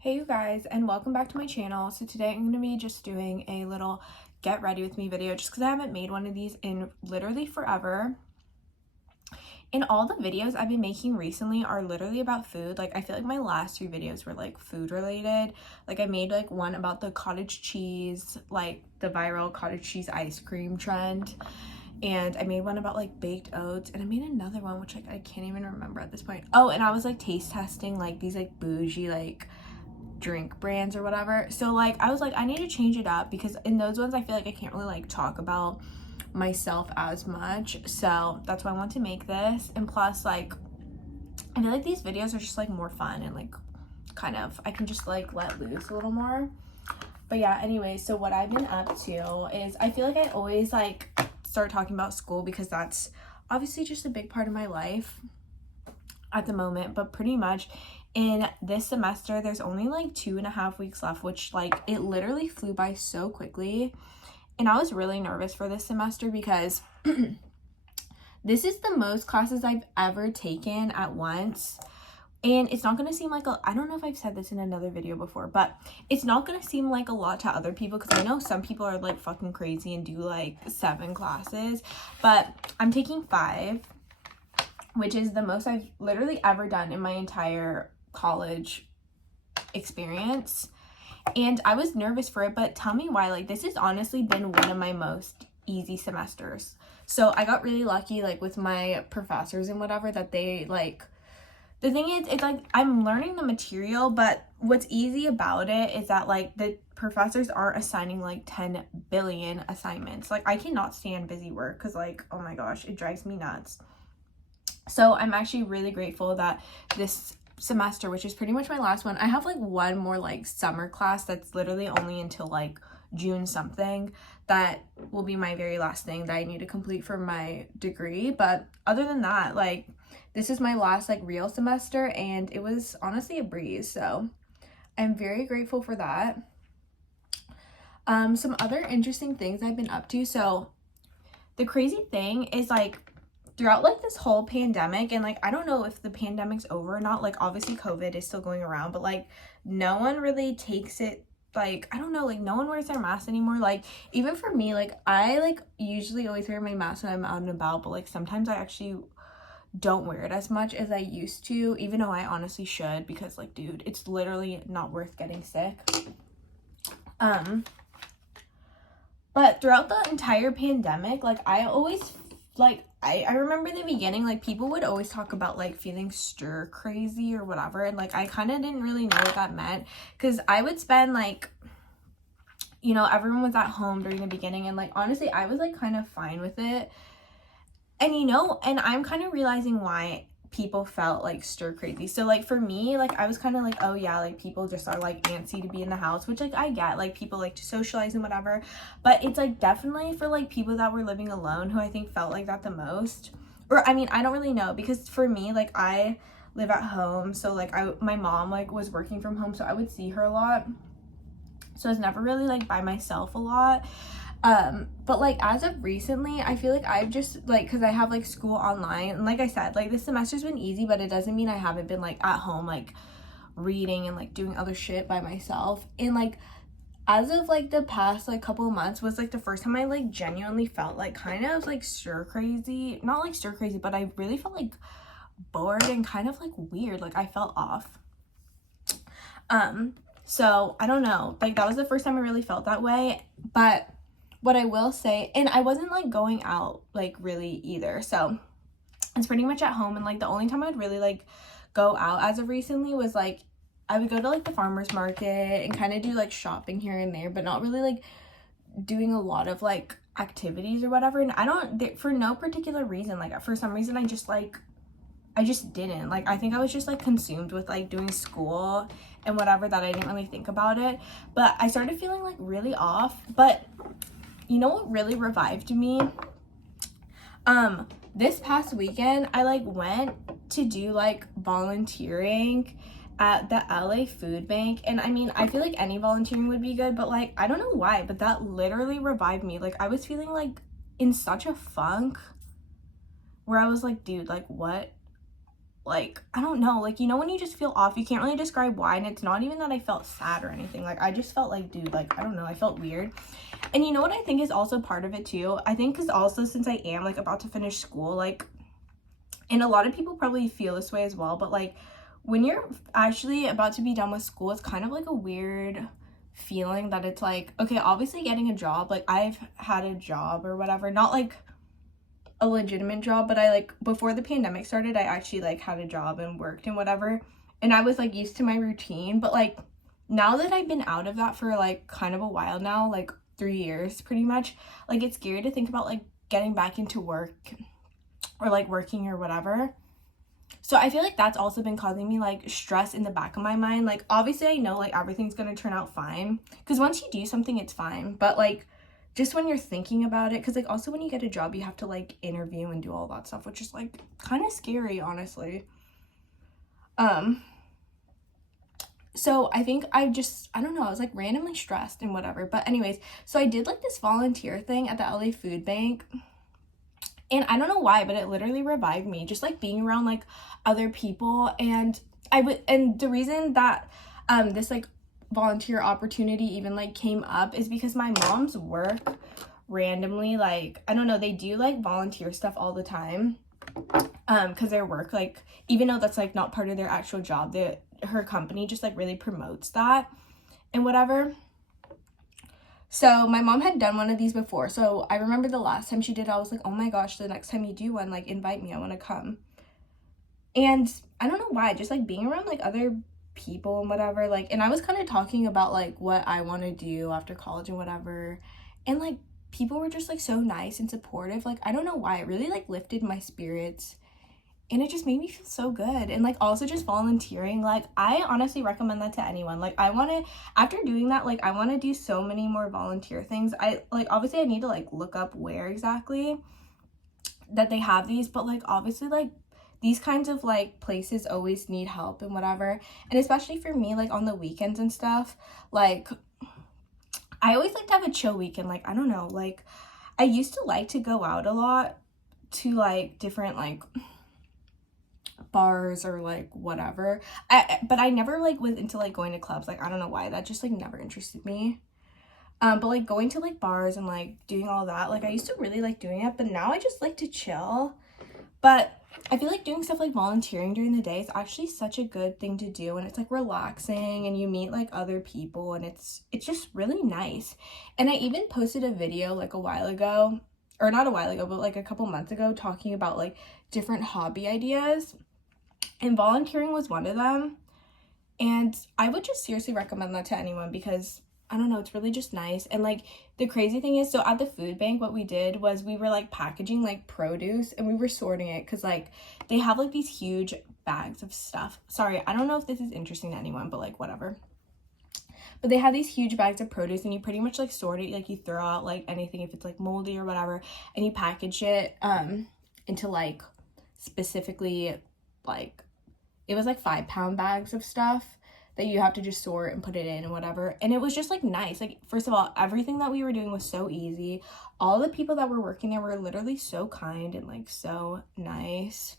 Hey you guys, and welcome back to my channel. So today I'm going to be just doing a little get ready with me video just because I haven't made one of these in literally forever. And all the videos I've been making recently are literally about food. Like I feel like my last 3 videos were like food related. Like I made like one about the cottage cheese, like the viral cottage cheese ice cream trend. And I made one about like baked oats, and I made another one which like I can't even remember at this point. Oh, and I was like taste testing like these like bougie like drink brands or whatever. So like I was like I need to change it up because in those ones I feel like I can't really like talk about myself as much. So that's why I want to make this. And plus like I feel like these videos are just like more fun and like kind of I can just like let loose a little more. But yeah, anyway, so what I've been up to is I feel like I always like start talking about school because that's obviously just a big part of my life at the moment. But pretty much in this semester there's only like 2.5 weeks left, which like it literally flew by so quickly. And I was really nervous for this semester because this is the most classes I've ever taken at once. And it's not going to seem like I don't know if I've said this in another video before, but it's not going to seem like a lot to other people because I know some people are like fucking crazy and do like 7 classes, but I'm taking 5, which is the most I've literally ever done in my entire college experience. And I was nervous for it, but tell me why. Like this has honestly been one of my most easy semesters. So I got really lucky like with my professors and whatever that they like. The thing is, it's like I'm learning the material, but what's easy about it is that like the professors aren't assigning like 10 billion assignments. Like I cannot stand busy work because like, oh my gosh, it drives me nuts. So I'm actually really grateful that this semester, which is pretty much my last one, I have like one more like summer class that's literally only until like June something. That will be my very last thing that I need to complete for my degree. But other than that, like this is my last like real semester and it was honestly a breeze. So I'm very grateful for that. Some other interesting things I've been up to. So the crazy thing is like throughout like this whole pandemic, and like I don't know if the pandemic's over or not, like obviously COVID is still going around, but like no one really takes it, like I don't know, like no one wears their mask anymore. Like even for me, like I like usually always wear my mask when I'm out and about, but like sometimes I actually don't wear it as much as I used to, even though I honestly should, because like dude, it's literally not worth getting sick. But throughout the entire pandemic, like I always like I remember in the beginning, like people would always talk about like feeling stir crazy or whatever, and like I kind of didn't really know what that meant because I would spend like, you know, everyone was at home during the beginning, and like honestly I was like kind of fine with it. And you know, and I'm kind of realizing why people felt like stir crazy. So like for me, like I was kind of like, oh yeah, like people just are like antsy to be in the house, which like I get, like people like to socialize and whatever, but it's like definitely for like people that were living alone who I think felt like that the most. Or I mean, I don't really know, because for me, like I live at home, so like my mom like was working from home, so I would see her a lot, so I was never really like by myself a lot. But like as of recently, I feel like I've just like, because I have like school online, and like I said, like this semester's been easy, but it doesn't mean I haven't been like at home like reading and like doing other shit by myself. And like as of like the past like couple of months was like the first time I like genuinely felt like kind of like stir crazy, not like stir crazy, but I really felt like bored and kind of like weird, like I felt off. So I don't know, like that was the first time I really felt that way. But what I will say, and I wasn't like going out like really either, so it's pretty much at home. And like the only time I'd really like go out as of recently was like I would go to like the farmers market and kind of do like shopping here and there, but not really like doing a lot of like activities or whatever. And I don't, for no particular reason, like for some reason I just didn't, like I think I was just like consumed with like doing school and whatever, that I didn't really think about it. But I started feeling like really off. But you know what really revived me? This past weekend, I like went to do like volunteering at the LA Food Bank. And I mean, I feel like any volunteering would be good, but like, I don't know why, but that literally revived me. Like I was feeling like in such a funk where I was like, dude, like what like, I don't know, like, you know when you just feel off, you can't really describe why, and it's not even that I felt sad or anything. Like, I just felt like, dude, like, I don't know, I felt weird. And you know what I think is also part of it too? I think because also since I am like about to finish school, like, and a lot of people probably feel this way as well, but like when you're actually about to be done with school, it's kind of like a weird feeling that it's like, okay, obviously getting a job, like I've had a job or whatever, not like a legitimate job, but I like before the pandemic started, I actually like had a job and worked and whatever, and I was like used to my routine. But like now that I've been out of that for like kind of a while now, like 3 years pretty much, like it's scary to think about like getting back into work or like working or whatever. So I feel like that's also been causing me like stress in the back of my mind. Like obviously I know like everything's gonna turn out fine, because once you do something it's fine, but like just when you're thinking about it, because like also when you get a job you have to like interview and do all that stuff, which is like kind of scary, honestly. So I think I don't know, I was like randomly stressed and whatever. But anyways, so I did like this volunteer thing at the LA food bank, and I don't know why, but it literally revived me, just like being around like other people. And the reason that this like volunteer opportunity even like came up is because my mom's work randomly, like, I don't know, they do like volunteer stuff all the time, because their work, like, even though that's like not part of their actual job, her company just like really promotes that and whatever. So my mom had done one of these before, so I remember the last time she did, I was like, oh my gosh, the next time you do one, like, invite me, I want to come. And I don't know why, just like being around like other people and whatever, like, and I was kind of talking about like what I want to do after college and whatever, and like people were just like so nice and supportive. Like, I don't know why, it really like lifted my spirits, and it just made me feel so good. And like also just volunteering, like I honestly recommend that to anyone. Like I want to, after doing that, like I want to do so many more volunteer things. I like, obviously I need to like look up where exactly that they have these, but like obviously like these kinds of like places always need help and whatever. And especially for me, like on the weekends and stuff, like I always like to have a chill weekend. Like, I don't know, like I used to like to go out a lot to like different like bars or like whatever, but I never like was into like going to clubs. Like, I don't know why, that just like never interested me. But like going to like bars and like doing all that, like I used to really like doing it, but now I just like to chill. But I feel like doing stuff like volunteering during the day is actually such a good thing to do, and it's like relaxing, and you meet like other people, and it's just really nice. And I even posted a video like a while ago, or not a while ago, but like a couple months ago, talking about like different hobby ideas, and volunteering was one of them. And I would just seriously recommend that to anyone, because I don't know, it's really just nice. And like the crazy thing is, so at the food bank, what we did was we were like packaging like produce, and we were sorting it, because like they have like these huge bags of stuff. Sorry, I don't know if this is interesting to anyone, but like whatever. But they have these huge bags of produce, and you pretty much like sort it, like you throw out like anything if it's like moldy or whatever, and you package it into like specifically like, it was like 5-pound bags of stuff that you have to just sort and put it in and whatever. And it was just like nice. Like, first of all, everything that we were doing was so easy. All the people that were working there were literally so kind and like so nice.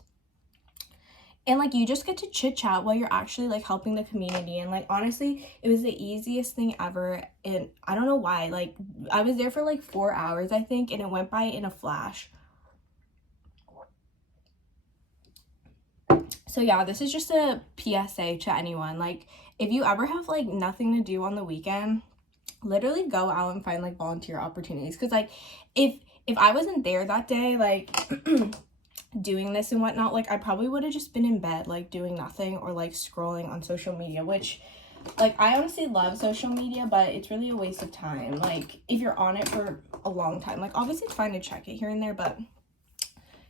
And like you just get to chit chat while you're actually like helping the community. And like honestly, it was the easiest thing ever. And I don't know why, like I was there for like 4 hours, I think, and it went by in a flash. So yeah, this is just a PSA to anyone. Like, if you ever have like nothing to do on the weekend, literally go out and find like volunteer opportunities. Because like if I wasn't there that day, like doing this and whatnot, like I probably would have just been in bed like doing nothing, or like scrolling on social media, which like I honestly love social media, but it's really a waste of time. Like if you're on it for a long time, like obviously it's fine to check it here and there, but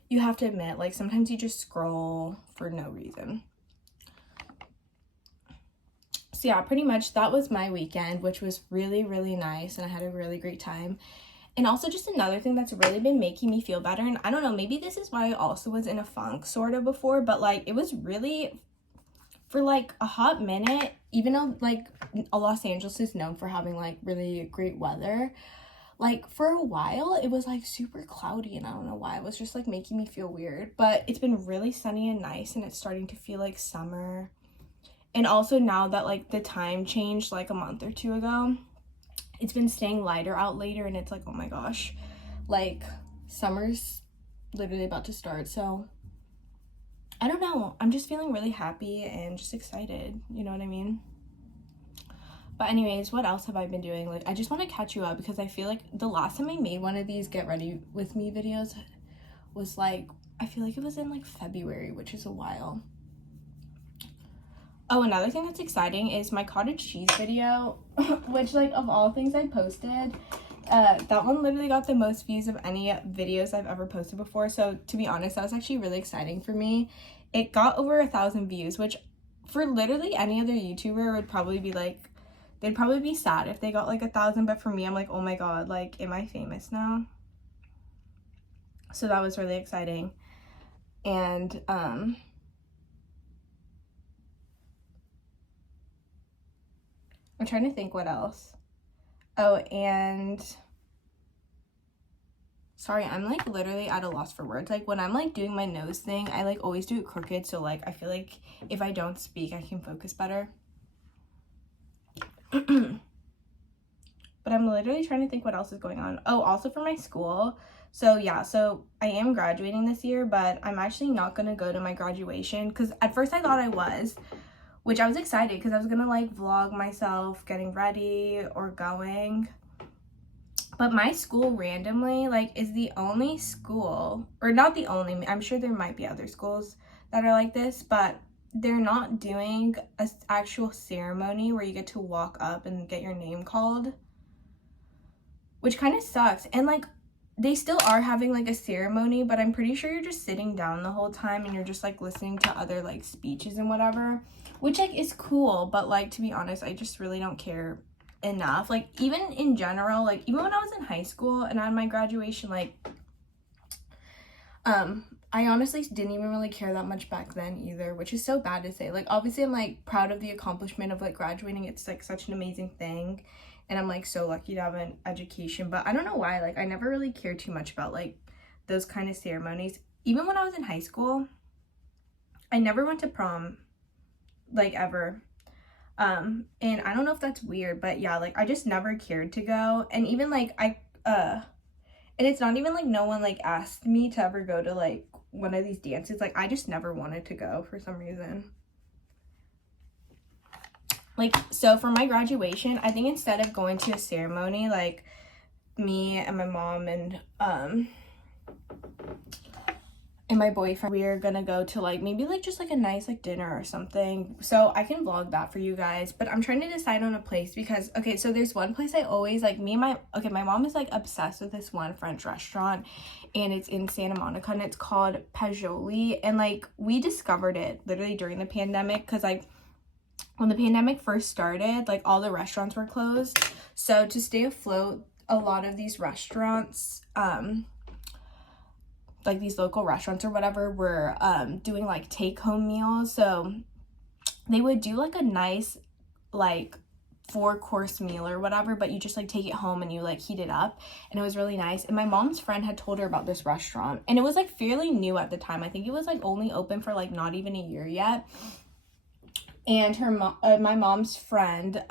you have to admit, like, sometimes you just scroll for no reason. So yeah, pretty much that was my weekend, which was really, really nice, and I had a really great time. And also just another thing that's really been making me feel better, and I don't know, maybe this is why I also was in a funk sort of before, but like it was really, for like a hot minute, even though like Los Angeles is known for having like really great weather, like for a while it was like super cloudy, and I don't know why, it was just like making me feel weird. But it's been really sunny and nice, and it's starting to feel like summer. And also now that like the time changed like a month or two ago, it's been staying lighter out later, and it's like, oh my gosh, like summer's literally about to start. So I don't know, I'm just feeling really happy and just excited, you know what I mean? But anyways, what else have I been doing? Like, I just want to catch you up because I feel like the last time I made one of these get ready with me videos was like, I feel like it was in like February, which is a while. Oh, another thing that's exciting is my cottage cheese video, which like of all things I posted, that one literally got the most views of any videos I've ever posted before. So to be honest, that was actually really exciting for me. It got over 1,000 views, which for literally any other YouTuber would probably be like, they'd probably be sad if they got like 1,000, but for me, I'm like, oh my god, like, am I famous now? So that was really exciting. And I'm trying to think what else. Oh, and sorry, I'm like literally at a loss for words. Like when I'm like doing my nose thing, I like always do it crooked, so like I feel like if I don't speak, I can focus better. But I'm literally trying to think what else is going on. Oh, also for my school. So yeah, so I am graduating this year, but I'm actually not gonna go to my graduation because at first I thought I was, which I was excited because I was gonna like vlog myself getting ready or going. But my school randomly like is the only school, or not the only, I'm sure there might be other schools that are like this, but they're not doing an actual ceremony where you get to walk up and get your name called, which kind of sucks. And like they still are having like a ceremony, but I'm pretty sure you're just sitting down the whole time and you're just like listening to other like speeches and whatever, which like is cool, but like to be honest, I just really don't care enough. Like even in general, like even when I was in high school and on my graduation, like I honestly didn't even really care that much back then either, which is so bad to say. Like obviously I'm like proud of the accomplishment of like graduating. It's like such an amazing thing, and I'm like so lucky to have an education, but I don't know why, like I never really cared too much about like those kind of ceremonies. Even when I was in high school, I never went to prom, like ever. And I don't know if that's weird, but yeah, like I just never cared to go. And even like and it's not even like no one like asked me to ever go to like one of these dances. Like I just never wanted to go for some reason. Like, so for my graduation, I think instead of going to a ceremony, like me and my mom and my boyfriend, we are gonna go to like maybe like just like a nice like dinner or something, so I can vlog that for you guys. But I'm trying to decide on a place because okay, so there's one place I always like, my mom is like obsessed with this one French restaurant, and it's in Santa Monica, and it's called Pajoli. And like we discovered it literally during the pandemic because like when the pandemic first started, like all the restaurants were closed, so to stay afloat, a lot of these restaurants like these local restaurants or whatever were doing like take-home meals. So they would do like a nice like 4-course meal or whatever, but you just like take it home and you like heat it up, and it was really nice. And my mom's friend had told her about this restaurant, and it was like fairly new at the time. I think it was like only open for like not even a year yet. And her my mom's friend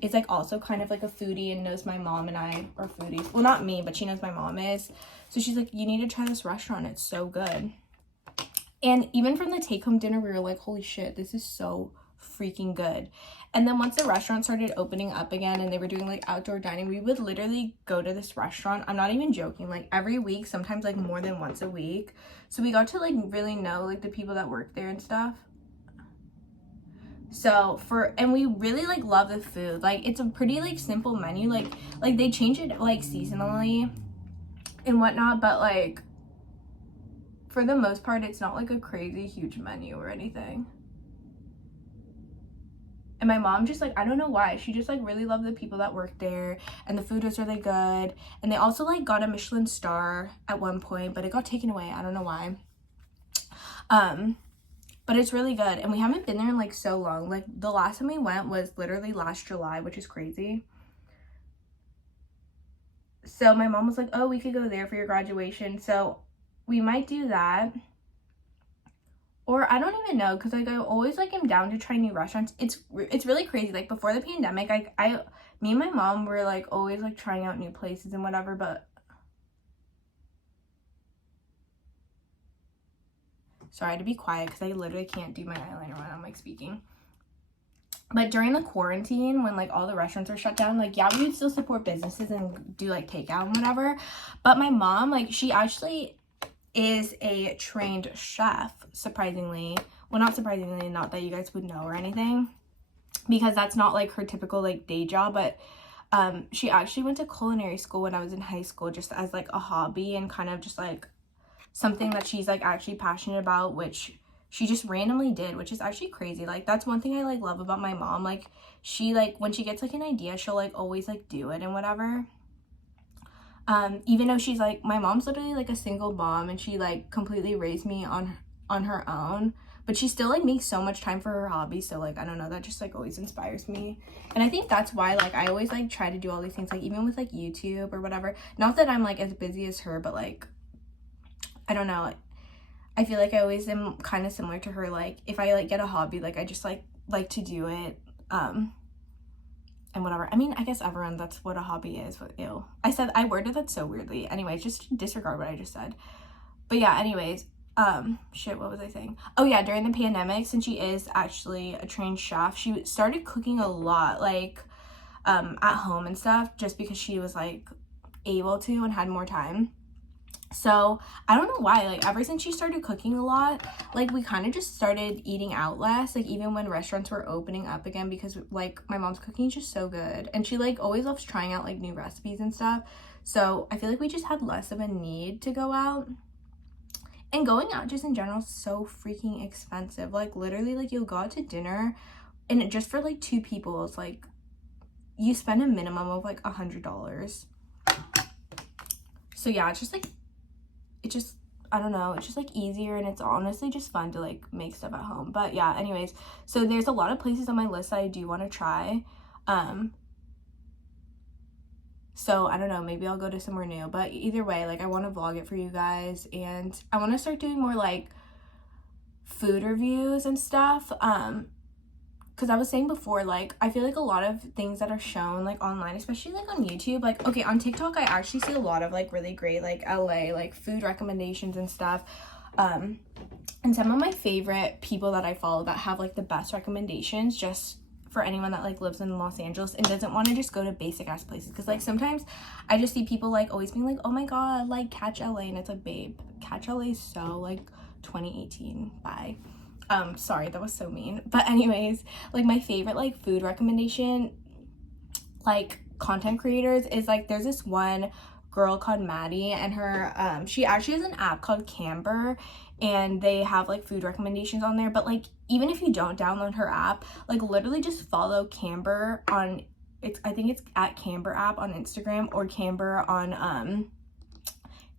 is like also kind of like a foodie and knows my mom and I are foodies. Well, not me, but she knows my mom is. So she's like, you need to try this restaurant, it's so good. And even from the take-home dinner, we were like, holy shit, this is so freaking good. And then once the restaurant started opening up again and they were doing like outdoor dining, we would literally go to this restaurant. I'm not even joking, like every week, sometimes like more than once a week. So we got to like really know like the people that work there and stuff. So and we really like love the food. Like it's a pretty like simple menu, like they change it like seasonally and whatnot, but like for the most part it's not like a crazy huge menu or anything. And my mom just like, I don't know why, she just like really loved the people that worked there, and the food was really good. And they also like got a Michelin star at one point, but it got taken away, I don't know why. But it's really good, and we haven't been there in like so long. Like the last time we went was literally last July, which is crazy. So my mom was like, oh, we could go there for your graduation. So we might do that. Or I don't even know, because like I always like am down to try new restaurants. It's really crazy. Like before the pandemic, me and my mom were like always like trying out new places and whatever, but sorry, I had to be quiet because I literally can't do my eyeliner when I'm like speaking. But during the quarantine, when like all the restaurants are shut down, like yeah, we would still support businesses and do like takeout and whatever. But my mom, like she actually is a trained chef, surprisingly. Well, not surprisingly, not that you guys would know or anything, because that's not like her typical like day job, but she actually went to culinary school when I was in high school, just as like a hobby and kind of just like something that she's like actually passionate about, which she just randomly did, which is actually crazy. Like that's one thing I like love about my mom. Like she like when she gets like an idea, she'll like always like do it and whatever. Even though she's like, my mom's literally like a single mom and she like completely raised me on her own, but she still like makes so much time for her hobby. So like I don't know, that just like always inspires me. And I think that's why like I always like try to do all these things, like even with like YouTube or whatever. Not that I'm like as busy as her, but like I don't know, I feel like I always am kind of similar to her. Like if I like get a hobby, like I just like to do it and whatever. I mean, I guess everyone, that's what a hobby is, but ew, I worded that so weirdly. Anyways, just disregard what I just said. But yeah, anyways, shit, what was I saying? Oh yeah, during the pandemic, since she is actually a trained chef, she started cooking a lot, like at home and stuff, just because she was like able to and had more time. So I don't know why, like ever since she started cooking a lot, like we kind of just started eating out less, like even when restaurants were opening up again, because like my mom's cooking is just so good and she like always loves trying out like new recipes and stuff. So I feel like we just had less of a need to go out. And going out just in general is so freaking expensive. Like literally, like you'll go out to dinner and just for like 2 people, it's like you spend a minimum of like $100. So yeah, it's just like I don't know, it's just like easier and it's honestly just fun to like make stuff at home. But yeah, anyways, so there's a lot of places on my list that I do want to try. So I don't know, maybe I'll go to somewhere new, but either way, like I want to vlog it for you guys and I want to start doing more like food reviews and stuff. Because I was saying before, like I feel like a lot of things that are shown like online, especially like on YouTube, like okay, on TikTok I actually see a lot of like really great like LA like food recommendations and stuff. And some of my favorite people that I follow that have like the best recommendations, just for anyone that like lives in Los Angeles and doesn't want to just go to basic ass places, because like sometimes I just see people like always being like, oh my god, like Catch LA, and it's like, babe, Catch LA is so like 2018, bye. Sorry, that was so mean. But anyways, like my favorite like food recommendation like content creators is like there's this one girl called Maddie and her she actually has an app called Camber and they have like food recommendations on there. But like even if you don't download her app, like literally just follow Camber on I think it's at Camber app on Instagram or Camber on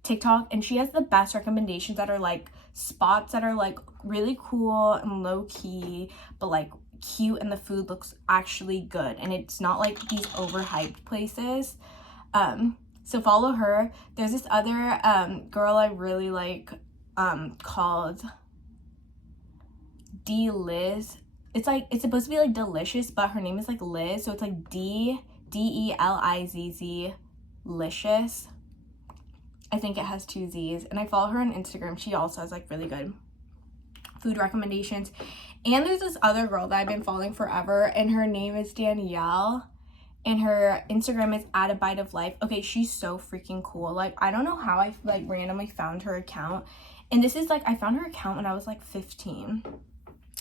TikTok, and she has the best recommendations that are like spots that are like really cool and low key but like cute, and the food looks actually good and it's not like these overhyped places. So follow her. There's this other girl I really like called D Liz. It's like it's supposed to be like delicious, but her name is like Liz, so it's like DELIZZ licious. I think it has 2 Z's, and I follow her on Instagram. She also has like really good food recommendations. And there's this other girl that I've been following forever, and her name is Danielle, and her Instagram is at a bite of life. Okay, she's so freaking cool. Like I don't know how I like randomly found her account, and this is like I found her account when I was like 15.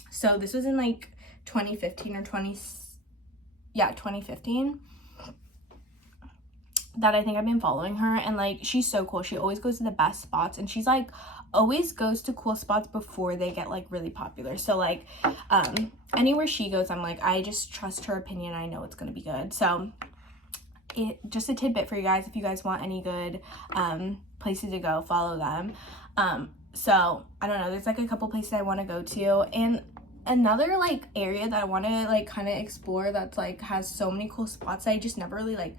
So this was in like 2015 or 2015 that I think I've been following her, and like she's so cool. She always goes to the best spots, and she's like always goes to cool spots before they get like really popular. So like anywhere she goes, I'm like, I just trust her opinion. I know it's gonna be good. So just a tidbit for you guys, if you guys want any good places to go, follow them. So I don't know, there's like a couple places I want to go to, and another like area that I want to like kind of explore that's like has so many cool spots that I just never really like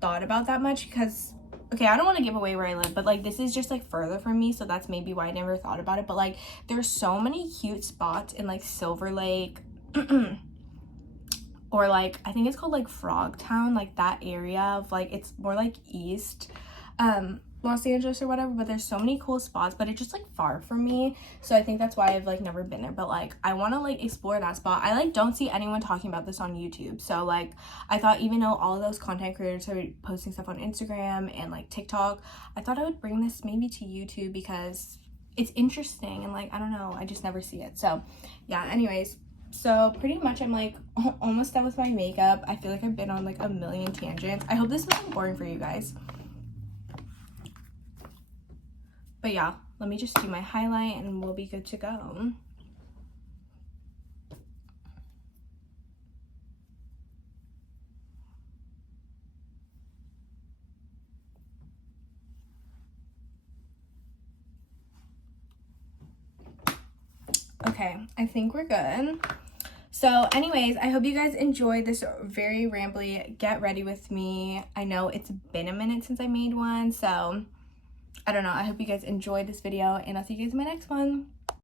thought about that much, because okay, I don't want to give away where I live, but like this is just like further from me, so that's maybe why I never thought about it. But like there's so many cute spots in like Silver Lake or like I think it's called like Frogtown, like that area of like, it's more like east Los Angeles or whatever, but there's so many cool spots, but it's just like far from me, so I think that's why I've like never been there. But like I want to like explore that spot. I like don't see anyone talking about this on YouTube, so like I thought even though all of those content creators are posting stuff on Instagram and like TikTok, I thought I would bring this maybe to YouTube because it's interesting and like I don't know, I just never see it. So yeah, anyways, so pretty much I'm like almost done with my makeup. I feel like I've been on like a million tangents. I hope this wasn't boring for you guys. But yeah, let me just do my highlight and we'll be good to go. Okay, I think we're good. So anyways, I hope you guys enjoyed this very rambly get ready with me. I know it's been a minute since I made one, so I don't know. I hope you guys enjoyed this video, and I'll see you guys in my next one.